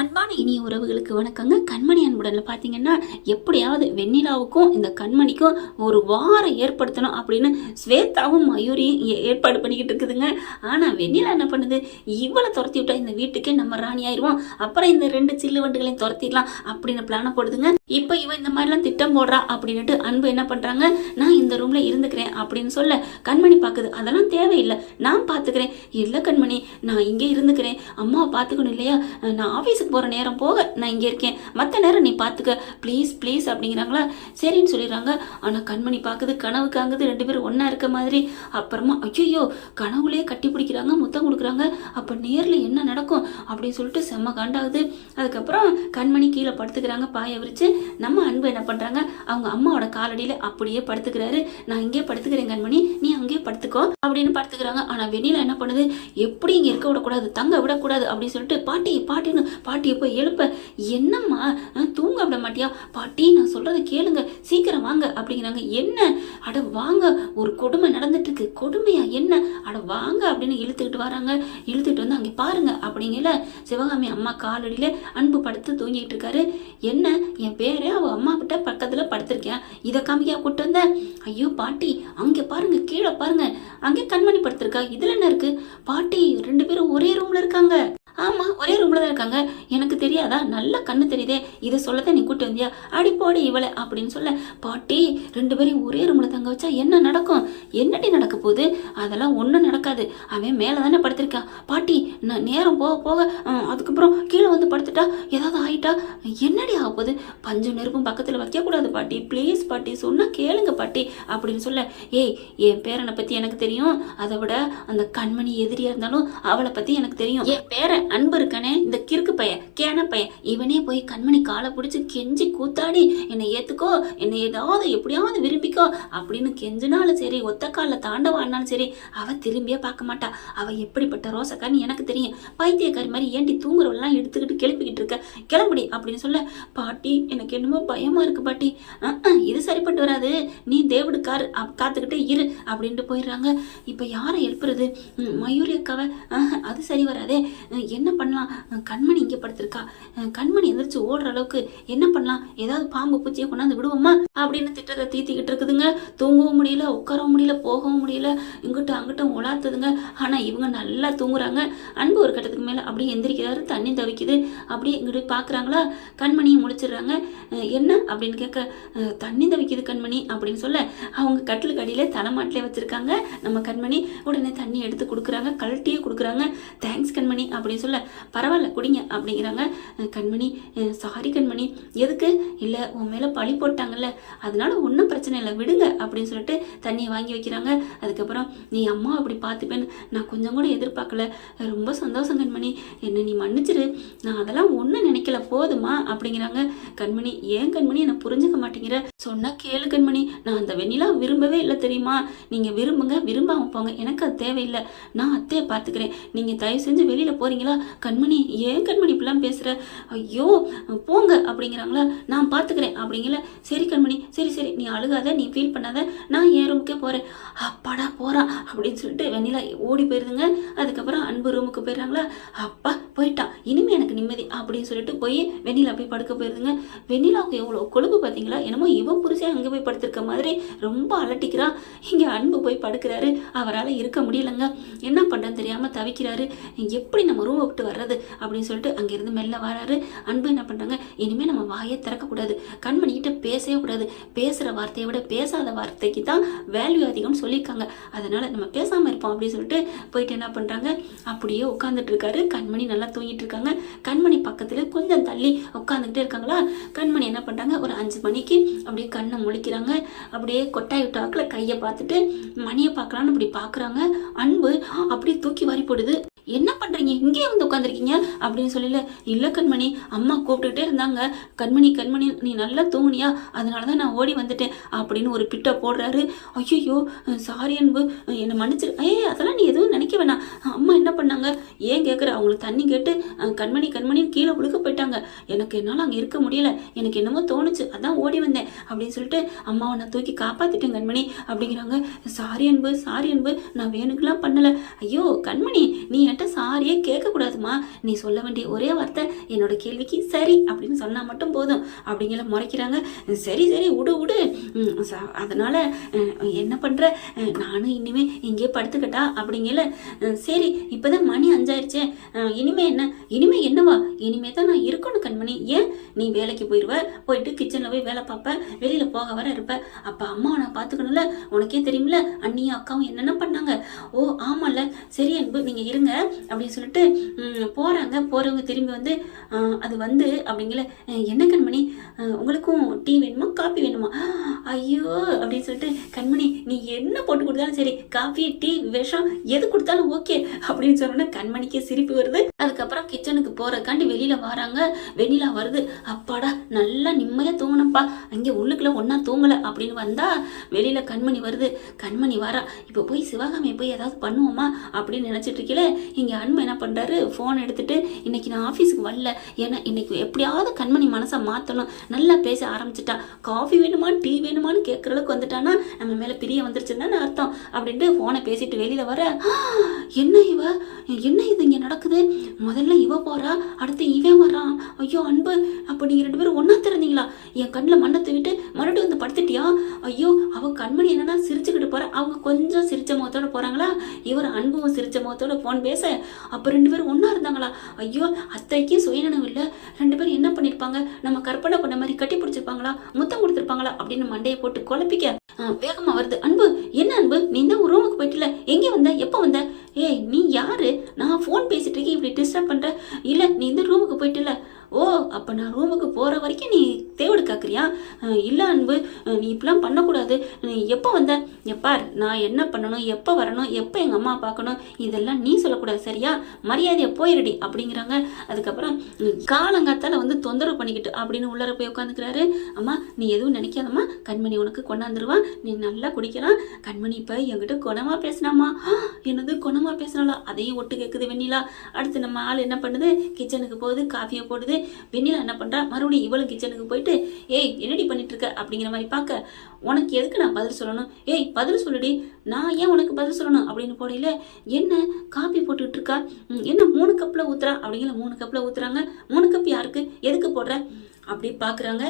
அன்பான இனிய உறவுகளுக்கு வணக்கங்க. கண்மணி அன்புடன்ல பார்த்தீங்கன்னா, எப்படியாவது வெண்ணிலாவுக்கும் இந்த கண்மணிக்கும் ஒரு வாரம் ஏற்படுத்தணும் அப்படின்னு ஸ்வேதாவும் மயூரியும் ஏற்பாடு பண்ணிக்கிட்டு இருக்குதுங்க. ஆனால் வெண்ணிலா என்ன பண்ணுது, இவளை துரத்தி விட்டா இந்த வீட்டுக்கே நம்ம ராணி ஆயிடுவோம், அப்புறம் இந்த 2 சில்லு வண்டுகளையும் துரத்திடலாம் அப்படின்னு பிளான போடுதுங்க. இப்போ இவன் இந்த மாதிரிலாம் திட்டம் போடுறா அப்படின்னுட்டு அன்பு என்ன பண்ணுறாங்க, நான் இந்த ரூமில் இருந்துக்கிறேன் அப்படின்னு சொல்ல கண்மணி பார்க்குது. அதெல்லாம் தேவையில்லை, நான் பார்த்துக்கிறேன். இல்லை கண்மணி, நான் இங்கே இருந்துக்கிறேன், அம்மாவை பார்த்துக்கணும் இல்லையா, நான் ஆஃபீஸுக்கு போகிற நேரம் போக நான் இங்கே இருக்கேன், மற்ற நேரம் நீ பார்த்துக்க ப்ளீஸ் ப்ளீஸ் அப்படிங்கிறாங்களா. சரின்னு சொல்லிடுறாங்க. ஆனால் கண்மணி பார்க்குது, கனவு காங்குது 2 பேரும் ஒன்றா இருக்க மாதிரி. அப்புறமா ஐயோ, கனவுலேயே கட்டி பிடிக்கிறாங்க, முத்தம் கொடுக்குறாங்க. அப்போ நேரில் என்ன நடக்கும் அப்படின்னு சொல்லிட்டு செம்ம காண்டாகுது. அதுக்கப்புறம் கண்மணி கீழே படுத்துக்கிறாங்க பாயை விரிச்சு. நம்ம அன்பு என்ன பண்ணுறாங்க, அவங்க அம்மாவோட காலடியில் அப்படியே படுத்துக்கிறாரு. நான் இங்கே படுத்துக்கிறேன் கண்மணி, நீ அங்கேயே படுத்துக்கோ அப்படின்னு படுத்துக்கிறாங்க. ஆனால் வெண்ணிலா என்ன பண்ணுது, எப்படி இங்கே இருக்க விடக்கூடாது, தங்க விடக்கூடாது அப்படின்னு சொல்லிட்டு பாட்டி பாட்டின்னு பாட்டியை போய் எழுப்ப, என்னம்மா தூங்க விட மாட்டியா பாட்டி, நான் சொல்றதை கேளுங்க, சீக்கிரம் வாங்க அப்படிங்கிறாங்க. என்ன, அட வாங்க, ஒரு கொடுமை நடந்துட்டு இருக்கு. கொடுமையா என்ன, அட வாங்க அப்படின்னு இழுத்துக்கிட்டு வராங்க. இழுத்துக்கிட்டு வந்து அங்கே பாருங்க அப்படிங்கல சிவகாமி அம்மா காலடியில அன்பு படுத்து தூங்கிட்டு இருக்காரு. என்ன, என் பேரே அவ அம்மா கிட்ட பக்கத்துல படுத்திருக்கேன், இதை காமிக்கா கூட்டு வந்த. ஐயோ பாட்டி, அங்கே பாருங்க, கீழே பாருங்க, அங்கே கண்மணி படுத்திருக்கா, இதுல என்ன இருக்கு பாட்டி, 2 பேரும் ஒரே ரூம்ல இருக்காங்க. ஆமாம், ஒரே ரூமில் தான் இருக்காங்க, எனக்கு தெரியாதா, நல்ல கண்ணு தெரியுதே, இதை சொல்லத்தான் நீ கூட்டு வந்தியா, அடி போடி இவளை அப்படின்னு சொல்ல, பாட்டி 2 பேரையும் ஒரே ரூமில் தங்க வச்சா என்ன நடக்கும், என்னடி நடக்க போகுது, அதெல்லாம் ஒன்றும் நடக்காது, அவன் மேலே தானே படுத்திருக்கான் பாட்டி, நான் நேரம் போக போக அதுக்கப்புறம் கீழே வந்து படுத்துட்டா ஏதாவது ஆயிட்டா என்னடி ஆக போகுது, பஞ்சம் நெருப்பும் பக்கத்தில் வைக்கக்கூடாது பாட்டி, ப்ளீஸ் பாட்டி, சொன்னால் கேளுங்க பாட்டி அப்படின்னு சொல்ல, ஏய் என் பேரனை பற்றி எனக்கு தெரியும், அதை விட அந்த கண்மணி எதிரியாக இருந்தாலும் அவளை பற்றி எனக்கு தெரியும், என் பேரன் அன்பு இருக்கானே, இந்த கிறுக்கு பையன் கேன பையன், இவனே போய் கண்மணி காலை பிடிச்சி கெஞ்சி கூத்தாடி என்னை ஏத்துக்கோ, என்னை ஏதாவது எப்படியாவது விரும்பிக்கோ அப்படின்னு கெஞ்சினாலும் சரி, ஒத்த காலில் தாண்டவானாலும் சரி, அவ திரும்பியே பார்க்க மாட்டா. அவ எப்படிப்பட்ட ரோசக்கான்னு எனக்கு தெரியும், பைத்தியக்காரி மாதிரி ஏண்டி தூங்குறவெல்லாம் எடுத்துக்கிட்டு கிளப்பிக்கிட்டு இருக்க, கிளம்புடி அப்படின்னு சொல்ல, பாட்டி எனக்கு என்னமோ பயமா இருக்கு பாட்டி, இது சரிப்பட்டு வராது, நீ தேவடு காத்துக்கிட்டே இரு அப்படின்ட்டு போயிடுறாங்க. இப்போ யாரை எழுப்புறது, மயூரி அக்காவை, அது சரி வராதே, என்ன பண்ணலாம், கண்மணி இங்கே படுத்திருக்கா, கண்மணி எந்திரிச்சு ஓடுற அளவுக்கு என்ன பண்ணலாம், ஏதாவது பாம்பு பூச்சியை கொண்டாந்து விடுவோமா அப்படின்னு திட்டத்தை தீத்திக்கிட்டு இருக்குதுங்க. தூங்கவும் முடியல, உட்காரவும் முடியல, போகவும் முடியல, இங்கிட்ட அங்கிட்டும் உலாத்துதுங்க. ஆனால் இவங்க நல்லா தூங்குறாங்க. அன்பு ஒரு கட்டத்துக்கு மேலே அப்படியே எந்திரிக்கிறாரு, தண்ணி தவிக்குது, அப்படியே இங்கிட்டு பார்க்குறாங்களா, கண்மணியை முடிச்சிடுறாங்க. என்ன அப்படின்னு கேட்க, தண்ணி தவிக்குது கண்மணி அப்படின்னு சொல்ல, அவங்க கட்டிலுக்கு அடியிலே தலைமாட்டிலே வச்சுருக்காங்க நம்ம கண்மணி. உடனே தண்ணி எடுத்து கொடுக்குறாங்க, கழட்டியே கொடுக்குறாங்க. தேங்க்ஸ் கண்மணி அப்படின்னு சொல்ல, பரவாயில்ல குடிங்க அப்படிங்கிறாங்க. கண்மணி, சாரி கண்மணி, எதுக்கு, இல்லை உன் மேலே பழி போட்டாங்கல்ல, அதனால ஒன்றும் பிரச்சனை இல்லை விடுங்க அப்படின்னு சொல்லிட்டு தண்ணியை வாங்கி வைக்கிறாங்க. அதுக்கப்புறம் நீ அம்மா அப்படி பார்த்துப்பேன்னு நான் கொஞ்சம் கூட எதிர்பார்க்கல, ரொம்ப சந்தோஷம் கண்மணி, என்னை நீ மன்னிச்சிரு, நான் அதெல்லாம் ஒன்றும் நினைக்கல போதுமா அப்படிங்கிறாங்க. கண்மணி, ஏன் கண்மணி என்னை புரிஞ்சுக்க மாட்டேங்கிற, சொன்னா கேளு கண்மணி, நான் அந்த வெண்ணிலா விரும்பவே இல்லை தெரியுமா, நீங்கள் விரும்புங்க, விரும்பாம போங்க, எனக்கு அது தேவையில்லை, நான் அத்தையை பார்த்துக்கிறேன், நீங்கள் தயவு செஞ்சு வெளியில் போகிறீங்களா. கண்மணி, ஏன் கண்மணி இப்படிலாம் பேசுகிற, ஐயோ போங்க அப்படிங்கிறாங்களா. நான் பார்த்துக்கிறேன் அப்படிங்கல. சரி கண்மணி, சரி சரி, நீ அழுகாத, நீ ஃபீல் பண்ணாத, நான் என் ரூமுக்கே போகிறேன். அப்பாடா போகிறான் அப்படின்னு சொல்லிட்டு வெண்ணிலா ஓடி போயிருதுங்க. அதுக்கப்புறம் அன்பு ரூமுக்கு போயிடுறாங்களா. அப்பா போயிட்டான், இனிமேல் எனக்கு நிம்மதி அப்படின்னு சொல்லிட்டு போய் வெண்ணிலா போய் படுக்க போயிருதுங்க. வெண்ணிலாவுக்கு எவ்வளோ கொழுப்பு பார்த்தீங்களா, என்னமோ இவன் புருஷன் அங்கே போய் படுத்திருக்க மாதிரி ரொம்ப அலட்டிக்கிறான். இங்கே அன்பு போய் படுக்கிறாரு, அவரால் இருக்க முடியலைங்க. என்ன பண்ணுறேன்னு தெரியாமல் தவிக்கிறாரு. எப்படி நம்ம ரூமை விட்டு வர்றது அப்படின்னு சொல்லிட்டு அங்கேருந்து மெல்ல வராரு. அன்பு என்ன பண்ணுறாங்க, இனிமேல் நம்ம வாயை திறக்கக்கூடாது, கண்மணிக்கிட்ட பேசவே கூடாது, பேசுகிற வார்த்தையை விட பேசாத வார்த்தைக்கு தான் வேல்யூ அதிகம்னு சொல்லியிருக்காங்க, அதனால் நம்ம பேசாமல் இருப்போம் அப்படின்னு சொல்லிட்டு போயிட்டு என்ன பண்ணுறாங்க, அப்படியே உட்காந்துட்டு இருக்காரு. கண்மணி நல்லா தூங்கிட்டு இருக்காங்க. கண்மணி பக்கத்தில் கொஞ்சம் தள்ளி உட்காந்துக்கிட்டே இருக்காங்களா. கண்மணி என்ன பண்ணுறாங்க, ஒரு 5 மணிக்கு அப்படியே கண்ணை முழிக்கிறாங்க. அப்படியே கொட்டாய் விட்டாக்கில் கையை பார்த்துட்டு மணியை பார்க்கலான்னு அப்படி பார்க்குறாங்க. அன்பு அப்படியே தூக்கி வாரி போடுது. என்ன பண்ணுறீங்க, இங்கே வந்து உட்காந்துருக்கீங்க அப்படின்னு சொல்லல. இல்லை கண்மணி, அம்மா கூப்பிட்டுக்கிட்டே இருந்தாங்க, கண்மணி கண்மணி நீ நல்லா தூங்குனியா, அதனால தான் நான் ஓடி வந்துட்டேன் அப்படின்னு ஒரு பிட்டை போடுறாரு. ஐயோ சாரி அன்பு, என்னை மன்னிச்சிரு. அதெல்லாம் நீ எதுவும் நினைக்க வேணாம், அம்மா என்ன பண்ணாங்க, ஏன் கேட்குற, அவங்களுக்கு தண்ணி கேட்டு கண்மணி கண்மணின்னு கீழே விழுக்க போயிட்டாங்க, எனக்கு என்னால் அங்கே இருக்க முடியல, எனக்கு என்னமோ தோணுச்சு, அதான் ஓடி வந்தேன் அப்படின்னு சொல்லிட்டு அம்மாவை நான் தூக்கி காப்பாற்றிட்டேன் கண்மணி அப்படிங்கிறாங்க. சாரி அன்பு, சாரி அன்பு, நான் வேணுக்கெல்லாம் பண்ணலை. ஐயோ கண்மணி, நீ என்கிட்ட சாரியே கேட்கக்கூடாதுமா, நீ சொல்ல வேண்டிய ஒரே வார்த்தை என்னோட கேள்விக்கு சரி அப்படின்னு சொன்னால் மட்டும் போதும் அப்படிங்கிற முறைக்கிறாங்க. சரி சரி விடு விடு, அதனால் என்ன பண்ணுற, நானும் இனிமே இங்கே படுத்துக்கிட்டா அப்படிங்கல. சரி இப்போதான் மணி 5 ஆயிடுச்சே, இனிமே என்னவா, இனிமே தான் நான் இருக்கணும் கண்மணி. ஏன், நீ வேலைக்கு போயிடுவ, போயிட்டு கிச்சனில் போய் வேலை பார்ப்ப, வெளியில் போக வர இருப்ப, அப்போ அம்மாவை நான் பார்த்துக்கணும்ல, உனக்கே தெரியுமில்ல அண்ணியும் அக்காவும் என்னென்ன பண்ணாங்க. ஓ ஆமாம்ல, சரி அன்பு நீங்கள் இருங்க அப்படின்னு சொல்லிட்டு போகிறாங்க. போகிறவங்க திரும்பி வந்து அது வந்து அப்படிங்கல, என்ன கண்மணி உங்களுக்கும் டீ வேணுமா காப்பி வேணுமா, ஐயோ அப்படின்னு சொல்லிட்டு, கண்மணி நீ என்ன போட்டு கொடுத்தாலும் சரி, காஃபி டீ விஷம் எது கொடுத்தாலும் ஓகே அப்படின்னு சொன்னோன்னா கண்மணிக்கே சிரிப்பு வருது. அதுக்கப்புறம் கிச்சனுக்கு போகிறக்காண்டி வெளியில் வராங்க. வெண்ணிலா வருது. அப்பாடா நல்லா நிம்மதியாக தூங்கினப்பா, அங்கே உள்ளுக்குள்ள ஒன்றா தூங்கலை அப்படின்னு வந்தா வெளியில் கண்மணி வருது. கண்மணி வரா. இப்போ போய் சிவகாமியை போய் ஏதாவது பண்ணுவோமா அப்படின்னு நினச்சிட்டு இருக்கல, இங்கே அன்பு என்ன பண்ணுறாரு, ஃபோன் எடுத்துட்டு இன்னைக்கு நான் ஆஃபீஸுக்கு வரல, ஏன்னா இன்னைக்கு எப்படியாவது கண்மணி மனசை மாற்றணும், நல்லா பேச ஆரம்பிச்சிட்டா, காஃபி வேணுமா டீ வேணுமான்னு கேட்குற அளவுக்கு வந்துட்டானா நம்ம மேலே பிரிய வந்துருச்சுன்னு அர்த்தம் அப்படின்ட்டு ஃபோனை பேசிட்டு வெளியில் வர, என்ன இது இங்கே நடக்குது, முதல்ல இவ போறா, அடுத்து இவன் வரான், ஐயோ அன்பு அப்போ நீங்கள் 2 பேரும் ஒன்றா திறந்தீங்களா, என் கண்ணில் மண்ணை தூவிட்டு மறுபடியும் வந்து படுத்துட்டியா, ஐயோ அவ கண்மணி என்னன்னா சிரிச்சுக்கிட்டு போற, அவங்க கொஞ்சம் சிரிச்ச முகத்தோட போறாங்களா, இவர் அன்பும் சிரிச்ச முகத்தோட ஃபோன் பேச, அப்போ 2 பேரும் ஒன்றா இருந்தாங்களா, ஐயோ அத்தைக்கு சுயநனவு இல்லை, 2 பேரும் என்ன பண்ணியிருப்பாங்க, நம்ம கற்பனை பண்ண மாதிரி கட்டி பிடிச்சிருப்பாங்களா, முத்தம் கொடுத்துருப்பாங்களா அப்படின்னு மண்டையை போட்டு குழப்பிக்க வேகமா வருது. அன்பு என்ன அன்பு, நீ தான் ஒரு ரூமுக்கு போயிட்டுல, எங்கே வந்த, எப்போ வந்த, ஏய் நீ யாரு, நான் ஃபோன் பேசிட்டு இருக்கேன் இப்படி டிஸ்டர்ப் பண்ற, இல்லை நீ இந்த ரூமுக்கு போயிட்டுல, ஓ அப்போ நான் ரூமுக்கு போகிற வரைக்கும் நீ தேவடு காக்குறியா, இல்லை அன்பு நீ இப்படிலாம் பண்ணக்கூடாது, நீ எப்போ வந்த, எப்பார் நான் என்ன பண்ணணும், எப்போ வரணும், எப்போ எங்கள் அம்மா பார்க்கணும், இதெல்லாம் நீ சொல்லக்கூடாது சரியா, மரியாதையை போயிடுடி அப்படிங்கிறாங்க. அதுக்கப்புறம் காலங்காத்தால் வந்து தொந்தரவு பண்ணிக்கிட்டு அப்படின்னு உள்ளர போய் உட்காந்துக்கிறாரு. அம்மா நீ எதுவும் நினைக்காதம்மா, கண்மணி உனக்கு கொண்டாந்துருவா, நீ நல்லா குடிக்கலாம், கண்மணி இப்போ என்கிட்ட குணமாக பேசினாமா, என்னது குணமாக பேசினாலா, அதையும் ஒட்டு கேட்குது வெண்ணிலா. அடுத்து நம்ம ஆள் என்ன பண்ணுது, கிச்சனுக்கு போகுது, காஃபியை போடுது. வெண்ணிலா என்ன பண்றா, மறுபடியும் இவளும் கிச்சனுக்கு போயிட்டு, ஏய் என்னடி பண்ணிட்டு இருக்க அப்படிங்கிற மாதிரி பார்க்க, உனக்கு எதுக்கு நான் பதில் சொல்லணும், ஏய் பதில் சொல்லுடி, நான் ஏன் உனக்கு பதில் சொல்லணும் அப்படின்னு போடையில, என்ன காப்பி போட்டுக்கிட்டு இருக்கா, என்ன 3 கப்பில் ஊத்துறா அப்படிங்கிற, 3 கப்பில் ஊத்துறாங்க, 3 கப் யாருக்கு எதுக்கு போடுற அப்படி பார்க்குறாங்க.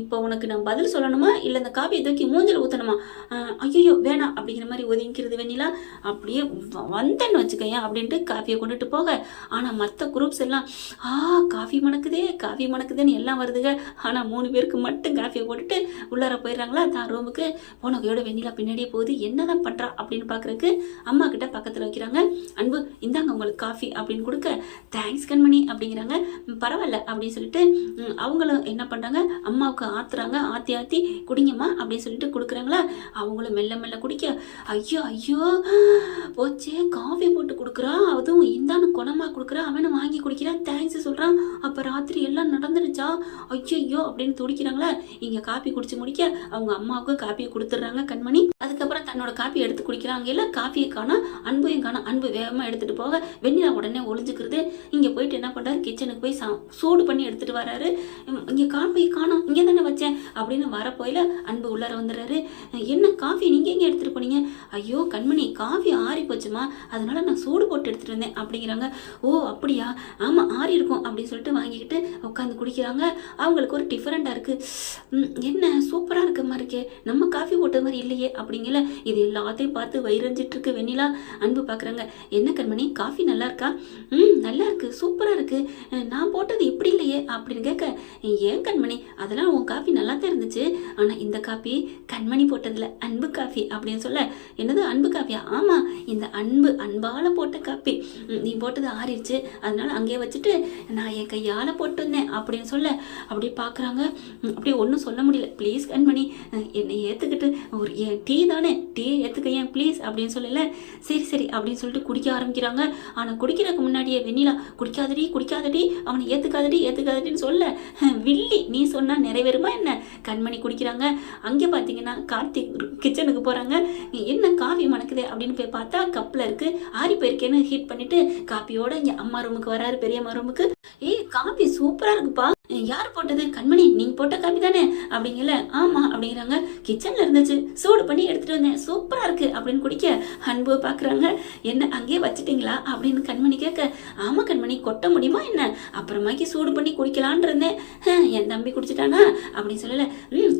இப்போ உனக்கு நான் பதில் சொல்லணுமா இல்லை இந்த காப்பியை தூக்கி மூஞ்சில் ஊற்றணுமா, ஐயோ வேணாம் அப்படிங்கிற மாதிரி ஒதுங்கிக்கிறது வெண்ணிலா. அப்படியே வந்தேன்னு வச்சுக்கேன் அப்படின்ட்டு காஃபியை கொண்டுட்டு போக, ஆனால் மற்ற குரூப்ஸ் எல்லாம் காஃபி மணக்குதேன்னு எல்லாம் வருதுங்க. ஆனால் 3 பேருக்கு மட்டும் காஃபியை போட்டுட்டு உள்ளார போயிடுறாங்களா தான் ரூமுக்கு. போனகையோட வெண்ணிலா பின்னாடியே போகுது, என்ன தான் பண்ணுறா அப்படின்னு பார்க்குறதுக்கு அம்மா கிட்ட பக்கத்தில் வைக்கிறாங்க. அன்பு இந்தாங்க உங்களுக்கு காஃபி அப்படின்னு கொடுக்க, தேங்க்ஸ் கண்மணி அப்படிங்கிறாங்க. பரவாயில்ல அப்படின்னு சொல்லிட்டு அவங்களும் என்ன பண்ணுறாங்க, அம்மாவுக்கு ஆத்துறாங்க, ஆற்றி குடிங்கம்மா அப்படின்னு சொல்லிட்டு கொடுக்குறாங்களா. அவங்களும் மெல்ல மெல்ல குடிக்க, ஐயோ போச்சே காஃபி போட்டு கொடுக்குறா, அதுவும் இந்தான்னு குணமாக கொடுக்குறா, அவனை வாங்கி குடிக்கிறான், தேங்க்ஸ் சொல்கிறான், அப்போ ராத்திரி எல்லாம் நடந்துருச்சா, ஐயோ அப்படின்னு துடிக்கிறாங்களா. இங்கே காஃபி குடிச்சு முடிக்க அவங்க அம்மாவுக்கு காப்பியை கொடுத்துட்றாங்க கண்மணி. அதுக்கப்புறம் தன்னோட காப்பி எடுத்து குடிக்கிறாங்க. இல்லை காஃபியை காணோம், அன்பையும் காணோம். அன்பு வேகமாக எடுத்துகிட்டு போக வெண்ணிலா உடனே ஒளிஞ்சுக்கிறது. இங்கே போயிட்டு என்ன பண்ணுறாரு, கிச்சனுக்கு போய் சூடு பண்ணி எடுத்துகிட்டு வராரு. இங்கே காஃபி காணோம், இங்கே தானே வச்சேன் அப்படின்னு வரப்போயில அன்பு உள்ளார வந்துடுறாரு. என்ன காஃபி நீங்கள் எங்கே எடுத்துகிட்டு போனீங்க, ஐயோ கண்மணி காஃபி ஆறி போச்சுமா, அதனால நான் சூடு போட்டு எடுத்துகிட்டு வந்தேன் அப்படிங்கிறாங்க. ஓ அப்படியா, ஆமாம் ஆறி இருக்கும் அப்படின்னு சொல்லிட்டு வாங்கிக்கிட்டு உட்காந்து குடிக்கிறாங்க. அவங்களுக்கு ஒரு டிஃப்ரெண்ட்டாக இருக்குது, என்ன சூப்பராக இருக்க மாதிரி இருக்கே, நம்ம காஃபி போட்ட மாதிரி இல்லையே அப்படிங்கல. இது எல்லாத்தையும் பார்த்து வயிறஞ்சிட்டு இருக்கு வெண்ணிலா. அன்பு பார்க்குறாங்க, என்ன கண்மணி காஃபி நல்லா இருக்கா, நல்லா இருக்குது சூப்பராக இருக்குது, நான் போட்டது இப்படி இல்லையே அப்படின்னு கேட்க, ஏன் கண்மணி அதெல்லாம் உன் காஃபி நல்லா தான் இருந்துச்சு, ஆனால் இந்த காஃபி கண்மணி போட்டதில்ல அன்பு காஃபி அப்படின்னு சொல்ல, என்னது அன்பு காஃபியா, ஆமாம் இந்த அன்பால் போட்ட காஃபி, நீ போட்டது ஆறிடுச்சு அதனால அங்கேயே வச்சுட்டு நான் என் கையால் போட்டு வந்தேன் அப்படின்னு சொல்ல, அப்படியே பார்க்குறாங்க. அப்படியே ஒன்றும் சொல்ல முடியல, ப்ளீஸ் கண்மணி என்னை ஏற்றுக்கிட்டு ஒரு என் டீ தானே, டீ ஏற்றுக்க ஏன் ப்ளீஸ் அப்படின்னு சொல்லல. சரி அப்படின்னு சொல்லிட்டு குடிக்க ஆரம்பிக்கிறாங்க. ஆனால் குடிக்கிறதுக்கு முன்னாடியே வெண்ணிலா, குடிக்காதடி அவனை ஏற்றுக்காதடின்னு சொல்ல, வில்லி நீ சொன்னால் நிறைவேறுமா என்ன, கண்மணி குடிக்கிறாங்க. அங்கே பார்த்தீங்கன்னா கார்த்திக் கிச்சனுக்கு போகிறாங்க. என்ன காஃபி மணக்குதே அப்படின்னு போய் பார்த்தா கப்பில் இருக்குது, ஆறி போயிருக்கேன்னு ஹீட் பண்ணிவிட்டு காஃபியோட இங்கே அம்மா ரூமுக்கு வராரு, பெரியம்மா ரூமுக்கு. காஃபி சூப்பராக இருக்குப்பா, யார் போட்டது? கண்மணி நீங்க போட்ட காப்பி தானே அப்படிங்கல. ஆமா அப்படிங்கிறாங்க. கிச்சன்ல இருந்துச்சு, சூடு பண்ணி எடுத்துட்டு வந்தேன், சூப்பரா இருக்கு அப்படின்னு குடிக்க அன்பு பாக்குறாங்க. என்ன அங்கேயே வச்சுட்டீங்களா அப்படின்னு கண்மணி கேட்க, ஆமா கண்மணி கொட்ட முடியுமா என்ன, அப்புறமாக்கி சூடு பண்ணி குடிக்கலான் இருந்தேன். என் தம்பி குடிச்சிட்டானா அப்படின்னு சொல்லல.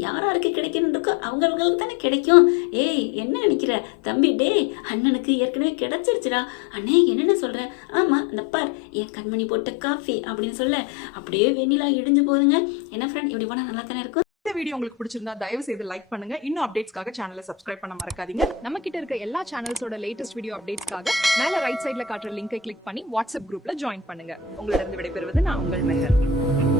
யாராருக்கு கிடைக்கணும் இருக்கோ அவங்களுக்கு தானே கிடைக்கும். ஏய் என்ன நினைக்கிற தம்பி? டேய் அண்ணனுக்கு ஏற்கனவே கிடைச்சிருச்சுடா. அண்ணே என்னென்ன சொல்ற? ஆமா இந்த பார் என் கண்மணி போட்ட காஃபி அப்படின்னு சொல்ல அப்படியே வெண்ணிலா இடிஞ்சு போகுதுங்க. என்ன ஃப்ரெண்ட் இப்படி போனா நல்லா தானே இருக்கும். இந்த வீடியோ உங்களுக்கு பிடிச்சிருந்தா தயவு செய்து லைக் பண்ணுங்க. இன்னும் அப்டேட்ஸ்க்காக சேனலை சப்ஸ்கிரைப் பண்ண மறக்காதீங்க. நம்ம கிட்ட இருக்க எல்லா சேனல்ஸோட லேட்டஸ்ட் வீடியோ அப்டேட்ஸ்க்காக மேல ரைட் சைடுல காட்டுற லிங்கை கிளிக் பண்ணி வாட்ஸ்அப் குரூப்ல ஜாயின் பண்ணுங்க. உங்களிடம் விடைபெறுவது நான் உங்கள் மெஹர்.